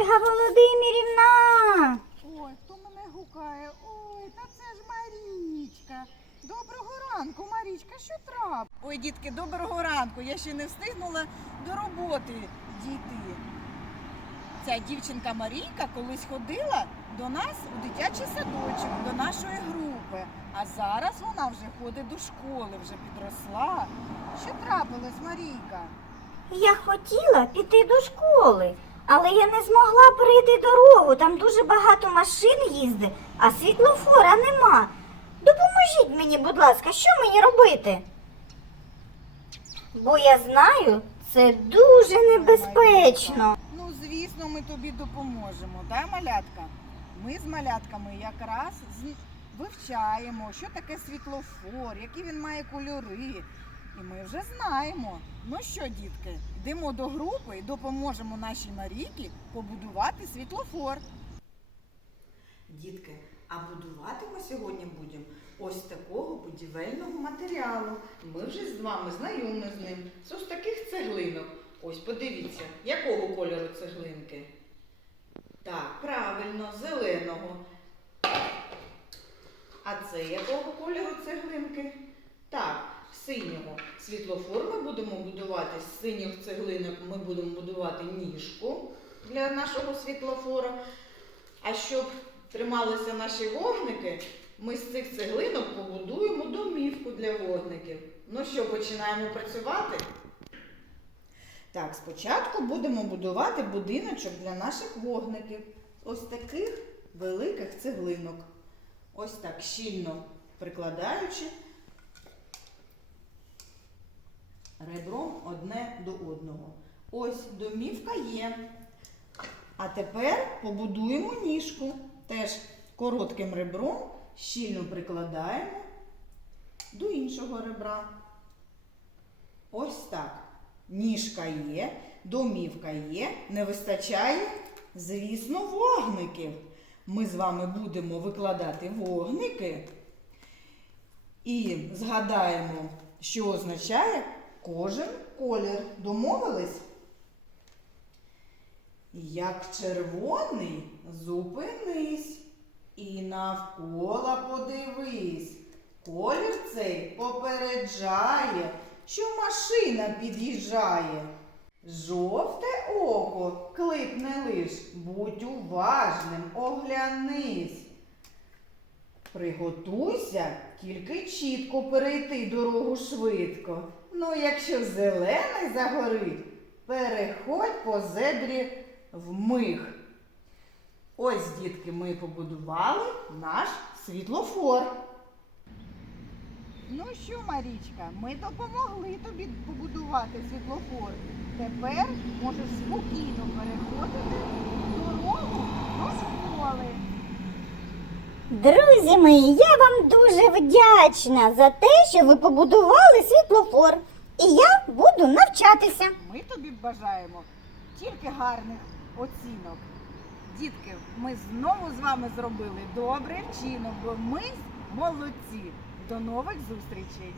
Ольга Володимирівна. Ой, хто мене гукає? Ой, та це ж Марічка. Доброго ранку, Марічка, що трап? Ой, дітки, доброго ранку. Я ще не встигнула до роботи дійти. Ця дівчинка Марійка колись ходила до нас у дитячий садочок, до нашої групи. А зараз вона вже ходить до школи, вже підросла. Що трапилось, Марійка? Я хотіла піти до школи, але я не змогла перейти дорогу. Там дуже багато машин їздить, а світлофора нема. Допоможіть мені, будь ласка, що мені робити? Бо я знаю, це дуже небезпечно. Ну, звісно, ми тобі допоможемо, да, малятка? Ми з малятками якраз вивчаємо, що таке світлофор, які він має кольори. І ми вже знаємо. Ну що, дітки, йдемо до групи і допоможемо нашій Марійці побудувати світлофор. Дітки, а будувати ми сьогодні будемо ось такого будівельного матеріалу. Ми вже з вами знайомі з ним. З ось таких цеглинок. Ось подивіться, якого кольору цеглинки? Так, правильно, зеленого. А це якого кольору цеглинки? Так, синього. Світлофор ми будемо будувати з синіх цеглинок. Ми будемо будувати ніжку для нашого світлофора. А щоб трималися наші вогники, ми з цих цеглинок побудуємо домівку для вогників. Ну що, починаємо працювати? Так, спочатку будемо будувати будиночок для наших вогників. Ось таких великих цеглинок. Ось так щільно прикладаючи ребром одне до одного. Ось домівка є. А тепер побудуємо ніжку. Теж коротким ребром щільно прикладаємо до іншого ребра. Ось так. Ніжка є, домівка є, не вистачає, звісно, вогників. Ми з вами будемо викладати вогники і згадаємо, що означає кожен колір. Домовились? Як червоний, зупинись і навколо подивись. Колір цей попереджає, що машина під'їжджає. Жовте око клипне лиш, будь уважним, оглянись. Приготуйся, тільки чітко перейти дорогу швидко. Ну, якщо зелений загорить, переходь по зебрі вмиг. Ось, дітки, ми побудували наш світлофор. Ну що, Марічка, ми допомогли тобі побудувати світлофор. Тепер можеш спокійно переходити дорогу до школи. Друзі мої, я вам дуже вдячна за те, що ви побудували світлофор. І я буду навчатися. Ми тобі бажаємо тільки гарних оцінок. Дітки, ми знову з вами зробили добрий вчинок, бо ми молодці. До нових зустрічей!